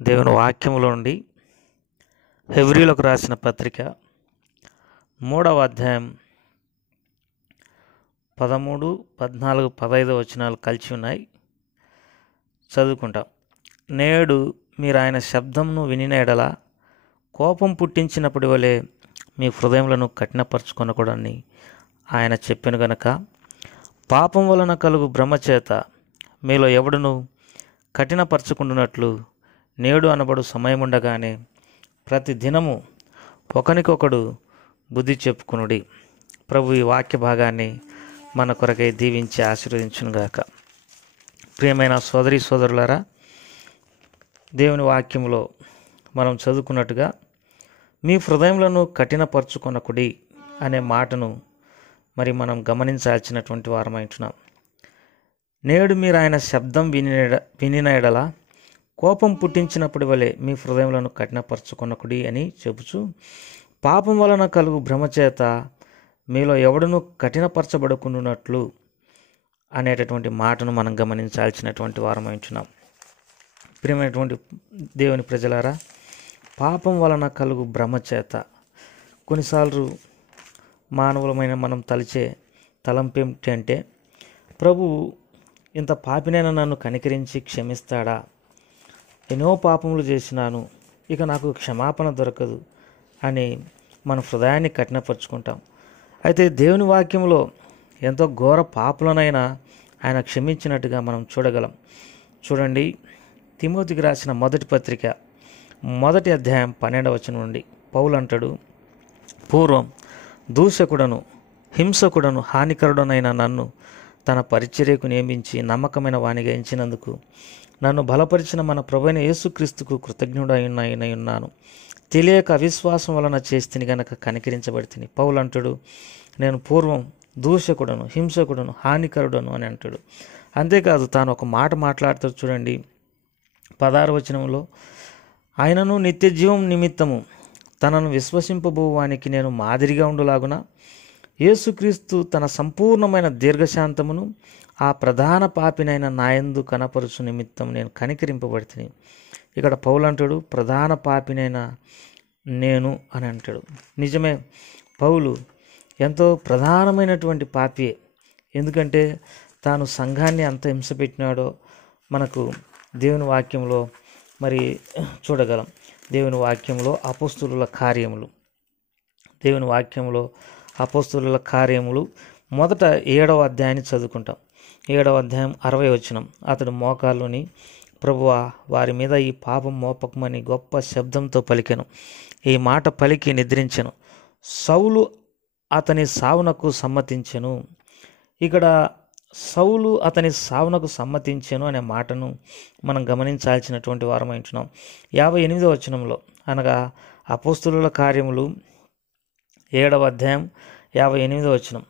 దేవుని వాక్యములో నుండి హెబ్రీలకు రాసిన పత్రిక 3వ అధ్యాయం 13, 14, 15 వచనాలు కలిసి ఉన్నాయి. చదువుకుంటాం. నేడు మీరు ఆయన శబ్దంను వినిన ఎడల కోపం పుట్టించినప్పటి వలె మీ హృదయములను కఠినపరచుకొనకూడని ఆయన చెప్పెను గనక, పాపం వలన కలుగు భ్రమ చేత మీలో ఎవడును కఠినపరచుకుంటున్నట్లు నేడు అనబడు సమయముండగానే ప్రతి దినము ఒకనికొకడు బుద్ధి చెప్పుకునుడి. ప్రభు ఈ వాక్య భాగాన్ని మన కొరకై దీవించి ఆశీర్వదించునుగాక. ప్రియమైన సోదరీ సోదరులారా, దేవుని వాక్యములో మనం చదువుకున్నట్టుగా మీ హృదయములను కఠినపరచుకొనకుడి అనే మాటను మనం గమనించాల్సినటువంటి వారమైంటున్నాం. నేడు మీరు ఆయన శబ్దం వినిన ఎడల కోపం పుట్టించినప్పటి వలె మీ హృదయములను కఠినపరచుకొనకుడి అని చెబుచు, పాపం వలన కలుగు భ్రమ చేత మీలో ఎవడును కఠినపరచబడుకున్నట్లు అనేటటువంటి మాటను మనం గమనించాల్సినటువంటి వారమైంటున్నాం. ప్రియమైనటువంటి దేవుని ప్రజలారా, పాపం వలన కలుగు భ్రమ చేత కొన్నిసార్లు మానవులమైన మనం తలిచే తలంపు ఏమిటి అంటే, ప్రభువు ఇంత పాపినైనా నన్ను కనికరించి క్షమిస్తాడా? ఎన్నో పాపములు చేసినాను, ఇక నాకు క్షమాపణ దొరకదు అని మన హృదయాన్ని కఠినపరుచుకుంటాం. అయితే దేవుని వాక్యంలో ఎంతో ఘోర పాపులనైనా ఆయన క్షమించినట్టుగా మనం చూడగలం. చూడండి, తిమోతికి రాసిన మొదటి పత్రిక 1వ అధ్యాయం 12వ వచనం నుండి పౌలు అంటాడు, పూర్వం దూషకుడను హింసకుడను హానికరుడనైన నన్ను తన పరిచర్యకు నియమించి నమ్మకమైన వానిగా ఎంచినందుకు నన్ను బలపరిచిన మన ప్రభువైన యేసుక్రీస్తుకు కృతజ్ఞుడై ఉన్నాను. తెలియక అవిశ్వాసం వలన చేస్తిని గనక కనికరించబడితిని. పౌలు అంటాడు, నేను పూర్వం దూషకుడను హింసకుడను హానికరుడను అని అంటాడు. అంతేకాదు, తాను ఒక మాట మాట్లాడుతాడు. చూడండి, 16వ వచనంలో, ఆయనను నిత్య జీవం నిమిత్తము తనను విశ్వసింపబోవానికి నేను మాదిరిగా ఉండులాగున యేసుక్రీస్తు తన సంపూర్ణమైన దీర్ఘశాంతమును ఆ ప్రధాన పాపినైన నాయందు కనపరుచు నిమిత్తం నేను కనికరింపబడితిని. ఇక్కడ పౌలు అంటాడు, ప్రధాన పాపినైన నేను అని అంటాడు. నిజమే, పౌలు ఎంతో ప్రధానమైనటువంటి పాపియే. ఎందుకంటే తాను సంఘాన్ని అంత హింస పెట్టినాడో మనకు దేవుని వాక్యంలో చూడగలం. దేవుని వాక్యంలో అపోస్తలుల కార్యములు మొదట 7వ అధ్యాయాన్ని చదువుకుంటాం. 7వ అధ్యాయం 60వ వచనం, అతడు మోకాళ్ళుని, ప్రభువా వారి మీద ఈ పాపం మోపకమని గొప్ప శబ్దంతో పలికెను. ఈ మాట పలికి నిద్రించెను. సౌలు అతని సావునకు సమ్మతించెను. ఇక్కడ సౌలు అతని సావునకు సమ్మతించెను అనే మాటను మనం గమనించాల్సినటువంటి వారమైంటున్నాం. 58వ వచనంలో, అనగా అపోస్తలుల కార్యములు 7వ అధ్యాయం 58వ వచనం,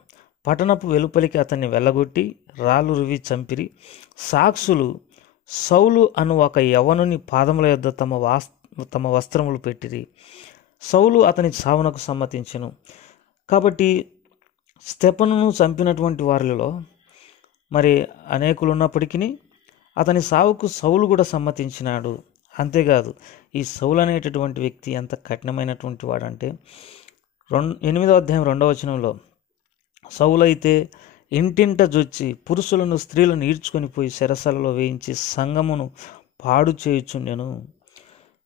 పట్టణపు వెలుపలికి అతన్ని వెళ్ళగొట్టి రాళ్ళు రువి చంపిరి. సాక్షులు సౌలు అను ఒక యవనుని పాదముల యొద్ద తమ వస్త్రములు పెట్టిరి. సౌలు అతని సావునకు సమ్మతించెను. కాబట్టి స్తెఫనును చంపినటువంటి వారిలో అనేకులు ఉన్నప్పటికీ అతని సావుకు సౌలు కూడా సమ్మతించినాడు. అంతేకాదు, ఈ సౌలు అనేటటువంటి వ్యక్తి ఎంత కఠినమైనటువంటి వాడంటే, 8వ అధ్యాయం 2వ వచనంలో, సౌలైతే ఇంటింట జొచ్చి పురుషులను స్త్రీలను ఈడ్చుకొని పోయి చెరసాలలో వేయించి సంఘమును పాడు చేయుచుండెను.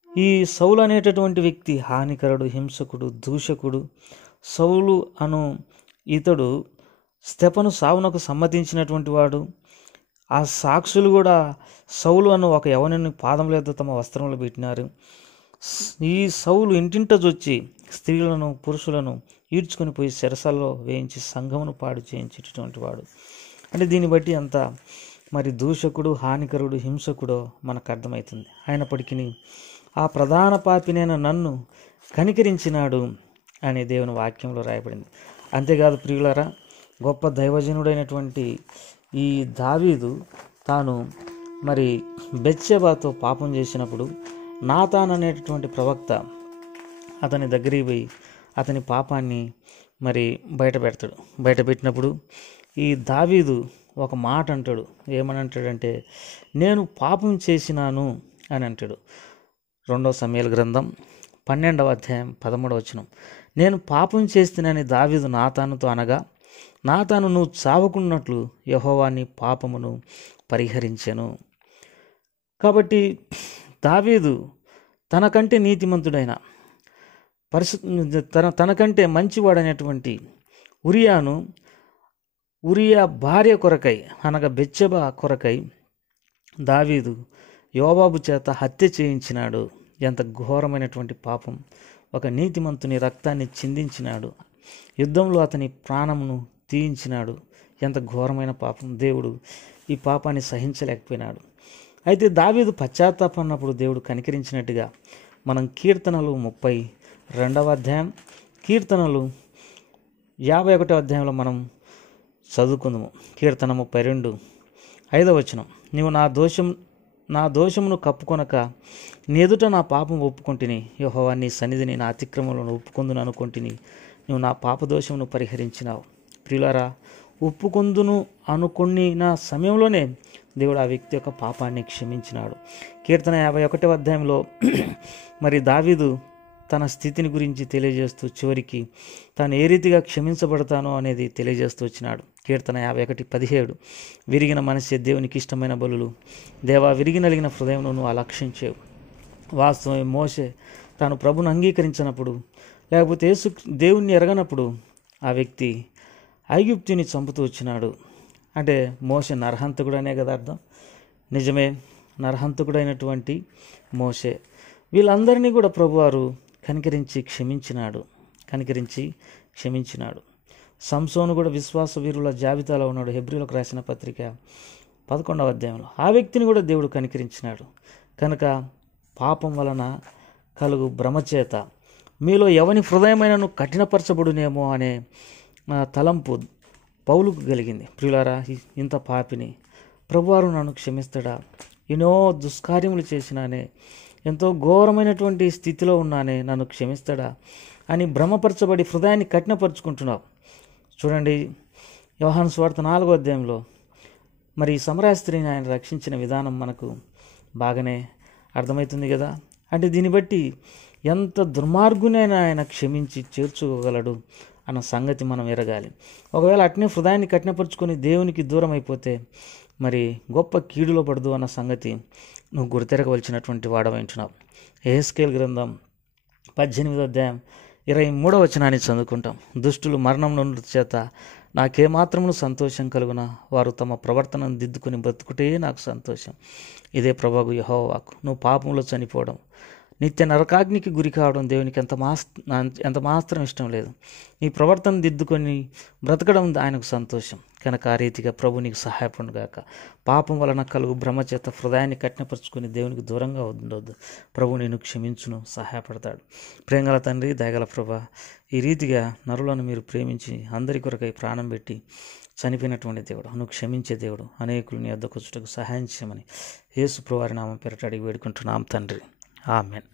ఈ సౌలు అనేటటువంటి వ్యక్తి హానికరుడు, హింసకుడు, దూషకుడు. సౌలు అను ఇతడు స్తెఫను సావునకు సమ్మతించినటువంటి వాడు. ఆ సాక్షులు కూడా సౌలు అను ఒక యవనుని పాదముల యొద్ద తమ వస్త్రములు పెట్టినారు. ఈ సౌలు ఇంటింట జొచ్చి స్త్రీలను పురుషులను ఈడ్చుకొని పోయి చెరసాలలో వేయించి సంఘమును పాడు చేయించేటటువంటి వాడు. అంటే దీన్ని బట్టి అంత దూషకుడు, హానికరుడు, హింసకుడో మనకు అర్థమవుతుంది. అయినప్పటికీ ఆ ప్రధాన పాపినైన నన్ను కనికరించినాడు అనే దేవుని వాక్యంలో రాయబడింది. అంతేకాదు ప్రియులారా, గొప్ప దైవజనుడైనటువంటి ఈ దావీదు తాను బెత్షెబాతో పాపం చేసినప్పుడు నాతాన్ అనేటటువంటి ప్రవక్త అతని దగ్గరికి పోయి అతని పాపాన్ని బయటపెట్టినప్పుడు ఈ దావీదు ఒక మాట అంటాడు. ఏమని అంటాడంటే, నేను పాపం చేసినాను అని అంటాడు. 2 సమూయేలు గ్రంథం 12వ అధ్యాయం 13వ వచనం. నేను పాపం చేస్తునని దావీదు నాతానుతో అనగా, నాతాను నువ్వు చావకున్నట్లు యెహోవా నీ పాపమును పరిహరించెను. కాబట్టి దావీదు తనకంటే నీతిమంతుడైన తనకంటే మంచివాడైనటువంటి ఉరియా భార్య కొరకై అనగా బెత్షెబా కొరకై దావీదు యోవాబు చేత హత్య చేయించినాడు. ఎంత ఘోరమైనటువంటి పాపం! ఒక నీతిమంతుని రక్తాన్ని చిందించినాడు, యుద్ధంలో అతని ప్రాణమును తీయించినాడు. ఎంత ఘోరమైన పాపం! దేవుడు ఈ పాపాన్ని సహించలేకపోయినాడు. అయితే దావీదు పశ్చాత్తాపడినప్పుడు దేవుడు కనికరించినట్టుగా మనం కీర్తనలు 32వ అధ్యాయం, కీర్తనలు 51వ అధ్యాయంలో మనం చదువుకుందాము. కీర్తన 32 5వ వచనం. నీవు నా దోషమును కప్పుకొనక నీ ఎదుట నా పాపం ఒప్పుకొంటిని. యెహోవా నీ సన్నిధిని నా అతిక్రమములను ఒప్పుకొందును అనుకొంటిని. నువ్వు నా పాపదోషమును పరిహరించినావు. ప్రియులారా, ఒప్పుకొందును అనుకొన్న సమయంలోనే దేవుడు ఆ వ్యక్తి యొక్క పాపాన్ని క్షమించినాడు. కీర్తన 51వ అధ్యాయంలో మరి దావీదు తన స్థితిని గురించి తెలియజేస్తూ చివరికి తాను ఏ రీతిగా క్షమించబడతానో అనేది తెలియజేస్తూ వచ్చినాడు. కీర్తన 51:17. విరిగిన మనసే దేవునికి ఇష్టమైన బలులు, దేవా విరిగి నలిగిన హృదయంను నువ్వు అలక్షించేవు. వాస్తవమే, మోషే తాను ప్రభును అంగీకరించినప్పుడు, లేకపోతే దేవుణ్ణి ఎరగనప్పుడు ఆ వ్యక్తి ఐగుప్తుని చంపుతూ వచ్చినాడు. అంటే మోషే నరహంతకుడనే కదా అర్థం. నిజమే, నరహంతకుడైనటువంటి మోషే వీళ్ళందరినీ కూడా ప్రభువారు కనికరించి క్షమించినాడు. సంసోను కూడా విశ్వాస వీరుల జాబితాలో ఉన్నాడు. హెబ్రీలకు రాసిన పత్రిక 11వ అధ్యాయంలో ఆ వ్యక్తిని కూడా దేవుడు కనికరించినాడు. కనుక పాపం వలన కలుగు భ్రమచేత మీలో ఎవని హృదయమైనను కఠినపరచబడునేమో అనే తలంపు పౌలుకు కలిగింది. ప్రియులారా, ఇంత పాపిని ప్రభువారు నన్ను క్షమిస్తాడా? ఎన్నో దుష్కార్యములు చేసినానే, ఎంతో ఘోరమైనటువంటి స్థితిలో ఉన్నానే, నన్ను క్షమిస్తాడా అని భ్రమపరచబడి హృదయాన్ని కఠినపరుచుకుంటున్నావు. చూడండి, యోహాను సువార్త 4వ అధ్యాయంలో మరి సమరయ స్త్రీని ఆయన రక్షించిన విధానం మనకు బాగానే అర్థమవుతుంది కదా. అంటే దీన్ని బట్టి ఎంత దుర్మార్గునైనా ఆయన క్షమించి చేర్చుకోగలడు అన్న సంగతి మనం ఎరగాలి. ఒకవేళ అట్నే హృదయాన్ని కఠినపరుచుకొని దేవునికి దూరం అయిపోతే మరి గొప్ప కీడులో పడదు అన్న సంగతి నువ్వు గుర్తెరగవలసినటువంటి వాడవైంటున్నావు. యెహెజ్కేలు గ్రంథం 18వ అధ్యాయం 23వ వచనాన్ని చదువుకుంటాం. దుష్టులు మరణం నుండి చేత నాకేమాత్రమును సంతోషం కలుగునా, వారు తమ ప్రవర్తనను దిద్దుకుని బ్రతుకుటే నాకు సంతోషం. ఇదే ప్రభువు యెహోవా వాక్కు. నువ్వు పాపంలో చనిపోవడం, నిత్య నరకాగ్నికి గురి కావడం దేవునికి ఎంత మాత్రం ఇష్టం లేదు. నీ ప్రవర్తన దిద్దుకొని బ్రతకడం ఆయనకు సంతోషం. కనుక ఆ రీతిగా ప్రభు నీకు సహాయపడుగాక. పాపం వలన కలుగు భ్రమచేత హృదయాన్ని కఠినపరుచుకొని దేవునికి దూరంగా ఉండొద్దు. ప్రభు నేను క్షమించును, సహాయపడతాడు. ప్రేమగల తండ్రి, దయగల ప్రభా, ఈ రీతిగా నరులను మీరు ప్రేమించి అందరి కొరకై ప్రాణం పెట్టి చనిపోయినటువంటి దేవుడు, నువ్వు క్షమించే దేవుడు, అనేకులు నీ వద్దకు వచ్చుటకు సహాయం చేయమని యేసు ప్రభువారి నామం పేరట అడిగి వేడుకుంటున్నాం తండ్రి. ఆమెన్.